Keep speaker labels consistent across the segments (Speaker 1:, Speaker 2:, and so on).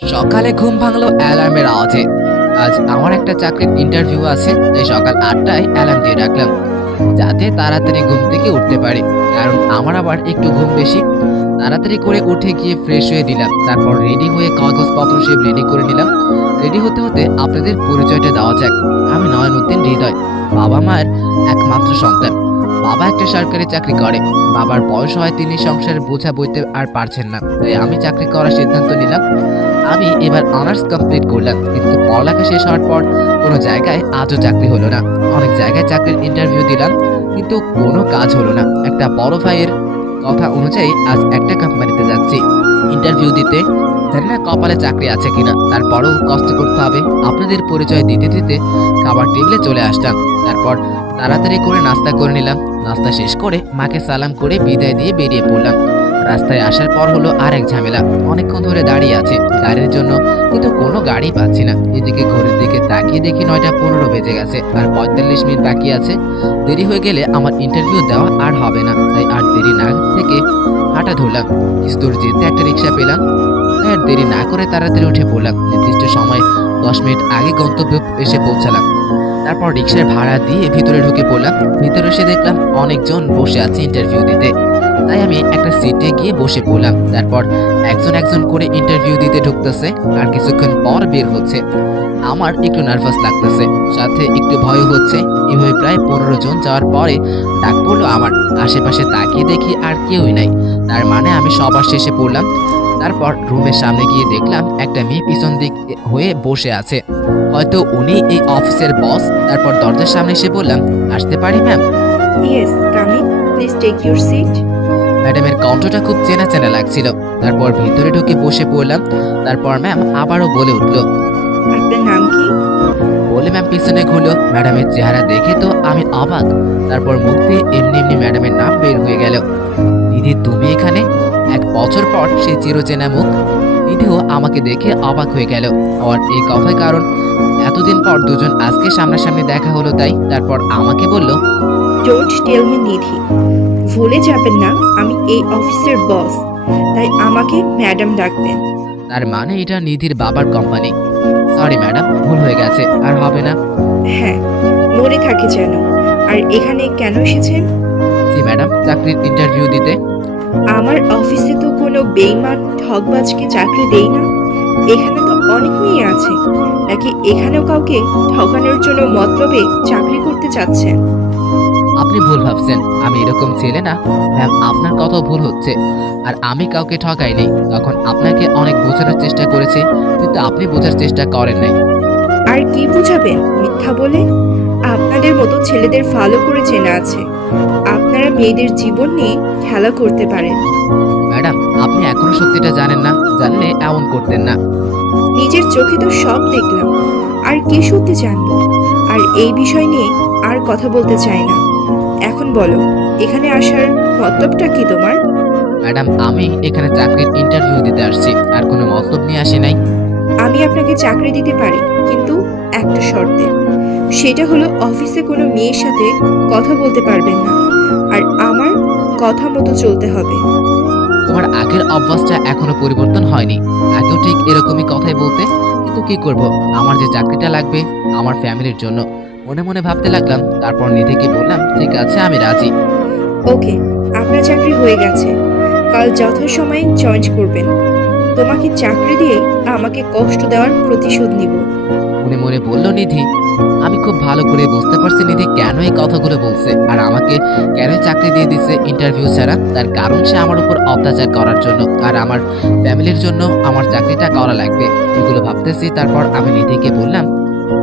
Speaker 1: সকালে ঘুম ভাঙলো অ্যালার্মের আওয়াজে। আজ আমার একটা চাকরির ইন্টারভিউ আছে, তাই সকাল আটটায় অ্যালার্ম দিয়ে রাখলাম, যাতে তাড়াতাড়ি ঘুম থেকে উঠতে পারি। কারণ আমার আবার একটু ঘুম বেশি। তাড়াতাড়ি করে উঠে গিয়ে ফ্রেশ হয়ে দিলাম, তারপর রেডি হয়ে কাগজপত্র সে রেডি করে নিলাম। রেডি হতে হতে আপনাদের পরিচয়টা দেওয়া যাক। আমি নয়নউদ্দিন হৃদয় বাবা মায়ের একমাত্র সন্তান। বাবা একটা সরকারি চাকরি করে। বাবার বয়স হয় তিনি সংসারের বোঝা বইতে আর পারছেন না। তাই আমি চাকরি করার সিদ্ধান্ত নিলাম। আমি এবার অনার্স কমপ্লিট করলাম, কিন্তু পড়ালেখা শেষ হওয়ার পর কোনো জায়গায় আজও চাকরি হলো না। অনেক জায়গায় চাকরির ইন্টারভিউ দিলাম, কিন্তু কোনো কাজ হলো না। একটা বড় ভাইয়ের কথা অনুযায়ী আজ একটা কোম্পানিতে যাচ্ছি। ইন্টারভিউ দিতে জানি না কপালে চাকরি আছে কিনা, তারপরেও কষ্ট করতে হবে। আপনাদের পরিচয় দিতে দিতে খাবার টেবিলে চলে আসলাম। তারপর তাড়াতাড়ি করে নাস্তা করে নিলাম। নাস্তা শেষ করে মাকে সালাম করে বিদায় দিয়ে বেরিয়ে পড়লাম। রাস্তায় আসার পর হলো আরেক ঝামেলা। অনেকক্ষণ ধরে দাঁড়িয়ে আছে। গাড়ির জন্য কিন্তু কোনো গাড়ি পাচ্ছি না। এদিকে ঘড়ির দিকে তাকিয়ে দেখি নয়টা পনেরো বেজে গেছে আর পঁয়তাল্লিশ মিনিট বাকি আছে। দেরি হয়ে গেলে আমার ইন্টারভিউ দেওয়া আর হবে না। তাই আর দেরি না থেকে হাঁটা ধরলাম। স্তর যেতে একটা রিক্সা পেলাম। তাই আর দেরি না করে তাড়াতাড়ি উঠে পড়লাম। নির্দিষ্ট সময় দশ মিনিট আগে গন্তব্যে এসে পৌঁছালাম। তারপর রিক্সার ভাড়া দিয়ে ভিতরে ঢুকে পড়লাম। ভিতরে এসে দেখলাম অনেকজন বসে আছে ইন্টারভিউ দিতে। তাই আমি একটা সিটে গিয়ে বসে পড়লাম। তারপর একজন একজন করে ইন্টারভিউ দিতে ঢুকতেছে আর কিছুক্ষণ পর বের হচ্ছে। আমার একটু নার্ভাস লাগতেছে, সাথে একটু ভয় হচ্ছে। এভাবে প্রায় পনেরো জন যাওয়ার পরে ডাক পড়ল আমার। আশেপাশে তাকিয়ে দেখি আর কেউই নাই। তার মানে আমি সবার শেষে পড়লাম। তারপর রুমের সামনে গিয়ে দেখলাম একটা মেয়ে পিছন দিক হয়ে বসে আছে। হয়তো উনি এই অফিসের বস। তারপর দরজার সামনে এসে বললাম আসতে পারি ma'am
Speaker 2: come in. Please take your seat.
Speaker 1: ম্যাডামের কণ্ঠটা খুব চেনা চেনা লাগছিল। তারপর ভিতরে ঢুকে বসে পড়লাম। তারপর ম্যাম আবারও বলে উঠল
Speaker 2: আপনার নাম কি?
Speaker 1: বলে ম্যাম পিছনে ঘুরলো। ম্যাডামের চেহারা দেখে তো আমি অবাক। তারপর মুখ দিয়ে এমনি এমনি ম্যাডামের নাম বের হয়ে গেল। দিদি তুমি এখানে? এক বছর পর সেই চিরচেনা মুখ। নিধিও আমাকে দেখে অবাক হয়ে গেল। আর এই কথার কারণ এতদিন পর দুজন আজকে সামনাসামনি দেখা হলো তাই তারপর আমাকে বলল
Speaker 2: ডোন্ট টেল মি নিধি। ভুলে যাবেন না আমি এই অফিসের বস। তাই আমাকে ম্যাডাম ডাকবেন।
Speaker 1: তার মানে এটা নিধির বাবার কোম্পানি। সরি ম্যাডাম ভুল হয়ে গেছে আর হবে না।
Speaker 2: হ্যাঁ মনে থাকে যেন। আর এখানে কেন এসেছেন?
Speaker 1: জি ম্যাডাম চাকরির ইন্টারভিউ দিতে।
Speaker 2: আমার অফিসে তো কোনো বেইমান ঠকবাজকে চাকরি দেই না। এখানে তো অনেক মেয়ে আছে। নাকি এখানেও কাউকে ঠকানোর জন্য মতলবে চাকরি করতে চাচ্ছেন
Speaker 1: আপনি ভুল ভাবছেন আমি এরকম ছেলে না। ম্যাম আপনার কথা ভুল হচ্ছে। আর আমি কাউকে ঠকাইনি তখন আপনাকে অনেক বোঝানোর চেষ্টা করেছি কিন্তু আপনি বোঝার চেষ্টা করেন নাই।
Speaker 2: আর কি বুঝাবেন মিথ্যা বলে? আপনাদের মতো ছেলেদের ভালো করে চেনা আছে। আপনারা মেয়েদের জীবন নিয়ে খেলা করতে পারেন।
Speaker 1: ম্যাডাম আপনি এখনও সত্যিটা জানেন না জানলে এমন করতেন না।
Speaker 2: নিজের চোখে তো সব দেখলাম। আর কি সত্যি জানব? আর এই বিষয় নিয়ে আর কথা বলতে চাই না। এখন বলো এখানে আসার মতলবটা কি তোমার?
Speaker 1: ম্যাডাম আমি এখানে চাকরির ইন্টারভিউ দিতে আসছি আর কোনো মতলব নিয়ে আসি নাই।
Speaker 2: আমি আপনাকে চাকরি দিতে পারি কিন্তু একটা শর্তে। সেটা হলো অফিসে কোনো মেয়ের সাথে কথা বলতে পারবেন না আর আমার কথা মতো চলতে হবে।
Speaker 1: তোমার আগের অভ্যাসটা এখনও পরিবর্তন হয়নি। আগেও ঠিক এরকমই কথাই বলতে কিন্তু কি করব? আমার যে চাকরিটা লাগবে আমার ফ্যামিলির জন্য। মনে মনে ভাবতে লাগলাম তারপর নিধিকে বললাম ঠিক আছে আমি রাজি।
Speaker 2: ওকে আপনার চাকরি হয়ে গেছে। কাল যথাসময়ে জয়েন করবেন। তোমাকে চাকরি দিয়ে আমাকে কষ্ট দেওয়ার প্রতিশোধ নিব।
Speaker 1: মনে মনে বলল নিধি আমি খুব ভালো করে বুঝতে পারছি নিধি কেন এই কথাগুলো বলছে, আর আমাকে কেন চাকরি দিয়ে দিচ্ছে ইন্টারভিউ ছাড়া? তার কারণ সে আমার উপর অত্যাচার করার জন্য, আর আমার ফ্যামিলির জন্য আমার চাকরিটা করা লাগবে। এগুলো ভাবতেছি, তারপর আমি নিধিকে বললাম,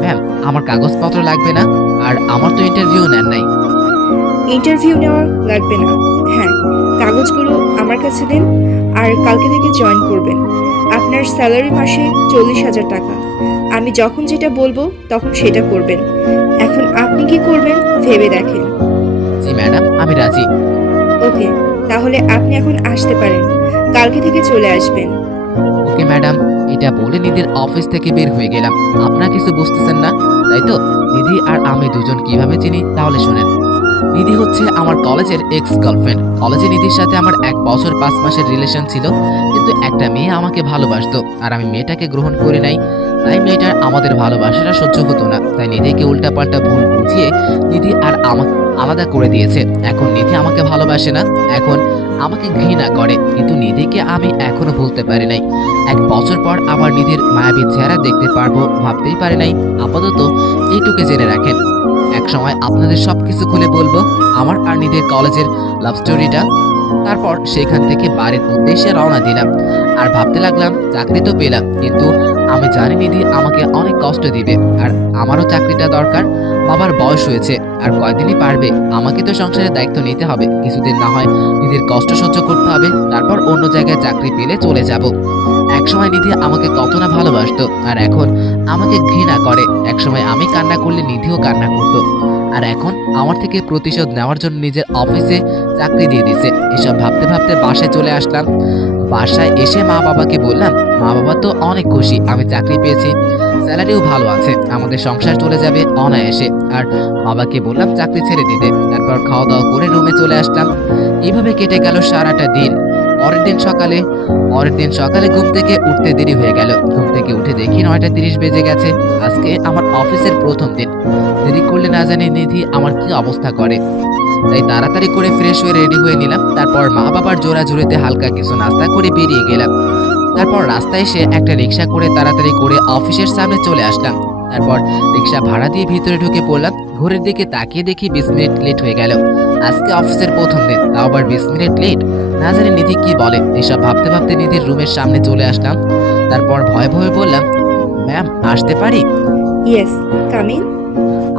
Speaker 1: ম্যাম, আমার কাগজপত্র লাগবে না, আর আমার তো ইন্টারভিউ নেন নাই।
Speaker 2: ইন্টারভিউ নেওয়া লাগবে না। হ্যাঁ কাগজগুলো আমার কাছে দিন, আর কালকে থেকে জয়েন করবেন। আপনার স্যালারি মাসে চল্লিশ হাজার টাকা। আমি যখন যেটা বলব তখন সেটা করবেন। এখন আপনি কি করবেন ভেবে দেখেন।
Speaker 1: জি ম্যাডাম আমি রাজি।
Speaker 2: ওকে তাহলে আপনি এখন আসতে পারেন। কালকে থেকে চলে আসবেন।
Speaker 1: ওকে ম্যাডাম এটা বলে নিধির অফিস থেকে বের হয়ে গেলাম। আপনারা কিছু বুঝতেছেন না তাই তো? নিধি আর আমি দুজন কীভাবে চিনি তাহলে শুনেন। নিধি হচ্ছে আমার কলেজের এক্স গার্লফ্রেন্ড কলেজে নিধির সাথে আমার এক বছর পাঁচ মাসের রিলেশন ছিল কিন্তু একটা মেয়ে আমাকে ভালোবাসতো আর আমি মেয়েটাকে গ্রহণ করে নাই। তাই মেয়েটার আমাদের ভালোবাসাটা সহ্য হতো না। তাই নিধিকে উল্টাপাল্টা ভুল বুঝিয়ে নিধি আর আমাকে আলাদা করে দিয়েছে। এখন নিধি আমাকে ভালোবাসে না, এখন আমাকে ঘৃণা করে। কিন্তু নিধিকে আমি এখনও ভুলতে পারি নাই। এক বছর পর আবার নিধির মায়াবী চেহারা দেখতে পারব, ভাবতেই পারি নাই। আপাতত এইটুকু জেনে রাখেন। এক সময় আপনাদের সব কিছু খুলে বলব, আমার আর নিধির কলেজের লাভ স্টোরিটা তারপর সেখান থেকে বাড়ির উদ্দেশ্যে রওনা দিলাম। আর ভাবতে লাগলাম, চাকরি তো পেলাম, কিন্তু আমি জানি নিধি আমাকে অনেক কষ্ট দিবে, আর আমারও চাকরিটা দরকার। বাবার বয়স হয়েছে, আর কয়দিনই পারবে, আমাকে তো সংসারের দায়িত্ব নিতে হবে। কিছুদিন না হয় নিধির কষ্ট সহ্য করতে হবে, তারপর অন্য জায়গায় চাকরি পেলে চলে যাব। একসময় নিধি আমাকে কত না ভালোবাসতো, আর এখন আমাকে ঘৃণা করে। একসময় আমি কান্না করলে নিধিও কান্না করতো। আর এখন আমার থেকে প্রতিশোধ নেওয়ার জন্য নিজের অফিসে চাকরি দিয়ে দিছে। এসব ভাবতে ভাবতে বাসায় চলে আসলাম। বাসায় এসে মা বাবাকে বললাম, মা বাবা তো অনেক খুশি, আমি চাকরি পেয়েছি। স্যালারিও ভালো আছে, আমাদের সংসার চলে যাবে অনায়াসে। আর বাবাকে বললাম, চাকরি ছেড়ে দিতে। তারপর খাওয়া দাওয়া করে রুমে চলে আসলাম। এভাবে কেটে গেল সারাটা দিন। পরের দিন সকালে, পরের দিন সকালে ঘুম থেকে উঠতে দেরি হয়ে গেল। ঘুম থেকে উঠে দেখি নয়টা তিরিশ বেজে গেছে। আজকে আমার অফিসের প্রথম দিন। দেরি করলে না জানি নিধি আমার কি অবস্থা করে। তাই তাড়াতাড়ি করে ফ্রেশ হয়ে রেডি হয়ে নিলাম। তারপর মা বাবার জোড়া জুড়িতে হালকা কিছু নাস্তা করে বেরিয়ে গেলাম। তারপর রাস্তায় এসে একটা রিক্সা করে তাড়াতাড়ি করে অফিসের সামনে চলে আসলাম। তারপর রিক্সা ভাড়া দিয়ে ভিতরে ঢুকে পড়লাম। ঘড়ির দিকে তাকিয়ে দেখি বিশ মিনিট লেট হয়ে গেল। আজকে অফিসের প্রথম দিন, তাও আবার বিশ মিনিট লেট? না জানি নিধি কি বলে এসব ভাবতে ভাবতে নিধির রুমের সামনে চলে আসলাম। তারপর ভয়ে ভয়ে বললাম ম্যাম আসতে পারি?
Speaker 2: ইয়েস কামিন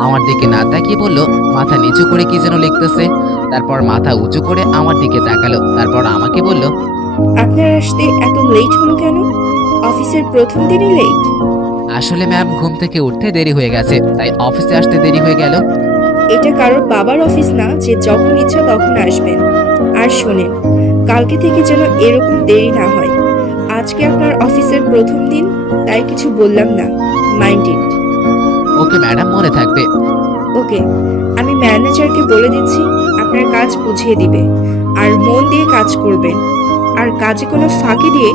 Speaker 1: আমার দিকে না তাকিয়ে বলল মাথা নিচু করে কি যেন লিখতেছে? তারপর মাথা উঁচু করে আমার দিকে তাকালো। তারপর আমাকে বলল
Speaker 2: আপনার আসতে এত লেট হলো কেন? অফিসের প্রথম দিনই লেট
Speaker 1: আসলে ম্যাম ঘুম থেকে উঠতে দেরি হয়ে গেছে তাই অফিসে আসতে দেরি হয়ে গেল।
Speaker 2: এটা কারোর বাবার অফিস না যে যখন ইচ্ছা তখন আসবেন। আর শোনেন কালকে থেকে যেন এরকম দেরি না হয়। আজকে আপনার অফিসের প্রথম দিন তাই কিছু বললাম না। মাইন্ড ইট
Speaker 1: ওকে ম্যাডাম মনে থাকবে।
Speaker 2: ওকে আমি ম্যানেজারকে বলে দিচ্ছি আপনার কাজ বুঝিয়ে দিবে। আর মন দিয়ে কাজ করবেন। আর কাজে কোনো ফাঁকি দিয়ে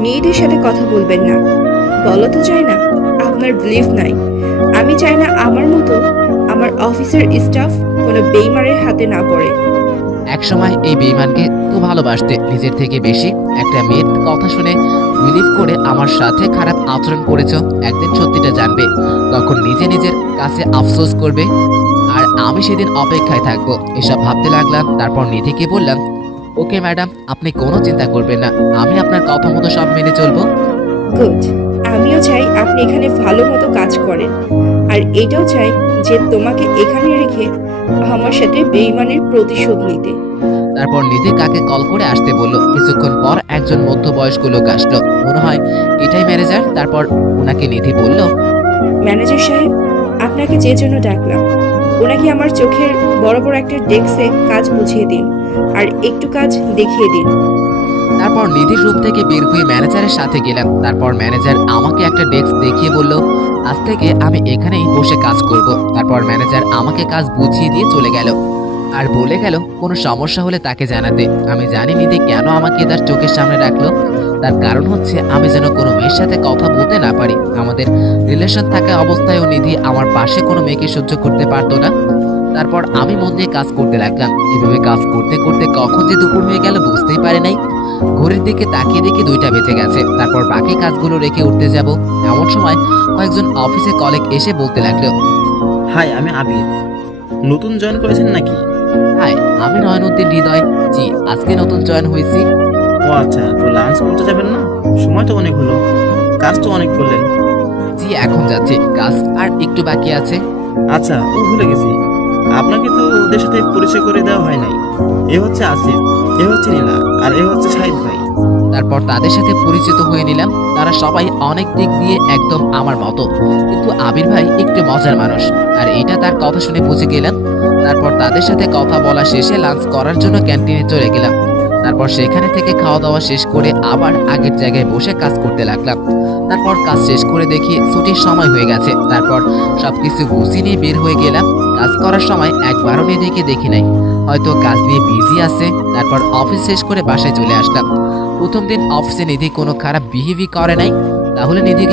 Speaker 2: মেয়েদের সাথে কথা বলবেন না। বলো তো চাই না আপনার বিলিভ নাই। আমি চাই না আমার মতো আমার অফিসের স্টাফ কোনো বেইমারের হাতে না পড়ে।
Speaker 1: একসময় এই বেইমানকে তো ভালোবাসতে নিজের থেকে বেশি একটা মেয়ের কথা শুনে বিলিভ করে আমার সাথে খারাপ আচরণ করেছ, একদিন সত্যিটা জানবে। তখন নিজে নিজের কাছে আফসোস করবে। আর আমি সেদিন অপেক্ষায় থাকব। এসব ভাবতে লাগলাম, তারপর নিধিকে বললাম, ওকে ম্যাডাম, আপনি কোনো চিন্তা করবেন না। আমি আপনার কথা মতো সব মেনে চলবো।
Speaker 2: আমিও চাই আপনি এখানে ভালো মতো কাজ করেন। আর এটাও চাই যে তোমাকে এখানে রেখে আমার সাথে বেইমানের প্রতিশোধ নিতে।
Speaker 1: তারপর নিধি কাকে কল করে আসতে বলল। কিছুক্ষণ পর একজন মধ্যবয়স্ক লোক আসলো। মনে হয় এটাই ম্যানেজার। তারপর ওনাকে নিধি বলল
Speaker 2: ম্যানেজার সাহেব আপনাকে যে জন্য ডাকলাম ওনাকে আমার চোখের বড় বড় একটা ডেস্কে কাজ বুঝিয়ে দিন আর একটু কাজ দেখিয়ে দিন।
Speaker 1: তারপর নিধির রুম থেকে বের হয়ে ম্যানেজারের সাথে গেলাম। তারপর ম্যানেজার আমাকে একটা ডেস্ক দেখিয়ে বলল আজ থেকে আমি এখানেই বসে কাজ করব। তারপর ম্যানেজার আমাকে কাজ বুঝিয়ে দিয়ে চলে গেল। আর বলে গেল, কোনো সমস্যা হলে তাকে জানাতে। আমি জানি নিধি কেন আমাকে তার চোখের সামনে রাখল। তার কারণ হচ্ছে, আমি যেন কোনো মেয়ের সাথে কথা বলতে না পারি। আমাদের রিলেশন থাকা অবস্থায়ও নিধি আমার পাশে কোনো মেয়েকে সহ্য করতে পারতো না। তারপর আমি মন দিয়ে কাজ করতে লাগলাম। এভাবে কাজ করতে করতে কখন যে দুপুর হয়ে গেল বুঝতেই পারে নাই। ঘড়ির দিকে তাকিয়ে দেখি দুইটা বেঁচে গেছে। তারপর বাকি কাজগুলো রেখে উঠতে যাব। এমন সময় কয়েকজন অফিসে কলিগ এসে বলতে লাগল,
Speaker 3: হাই, আমি আবির। নতুন জয়েন করেছেন নাকি?
Speaker 1: হাই আমি নয়নউদ্দিন হৃদয়। জি আজকে নতুন জয়েন হয়েছি।
Speaker 3: ও আচ্ছা তো লাঞ্চ করতে যাবেন না? সময় তো অনেক হলো। কাজ তো অনেক করলেন
Speaker 1: জি এখন যাচ্ছি। কাজ আর একটু বাকি আছে।
Speaker 3: আচ্ছা ও ভুলে গেছি। আপনাকে তো ওদের সাথে পরিচয় করে দেওয়া হয় নাই। এ হচ্ছে আসিফ এ হচ্ছে নীলা আর এ হচ্ছে শাহিদ ভাই।
Speaker 1: তারপর তাদের সাথে পরিচিত হয়ে নিলাম। তারা সবাই অনেক দিক দিয়ে একদম আমার মতো। কিন্তু আবির ভাই একটু মজার মানুষ। আর এটা তার কথা শুনে বুঝে গেলাম তারপর তাদের সাথে কথা বলা শেষে লাঞ্চ করার জন্য ক্যান্টিনে চলে গেলাম। তারপর সেখানে থেকে খাওয়া দাওয়া শেষ করে আবার আগের জায়গায় বসে কাজ করতে লাগলাম। তারপর কাজ শেষ করে দেখি ছুটির সময় হয়ে গেছে। তারপর সবকিছু গুছিয়ে নিয়ে বের হয়ে গেলাম। কাজ করার সময় একবারও নিধিকে দেখি নাই। হয়তো কাজ নিয়ে বিজি আছে। তারপর অফিস শেষ করে বাসায় চলে আসলাম। প্রথম দিন অফিসে নিধি কোনো খারাপ বিহেভি করে নাই। তাহলে নিধিকে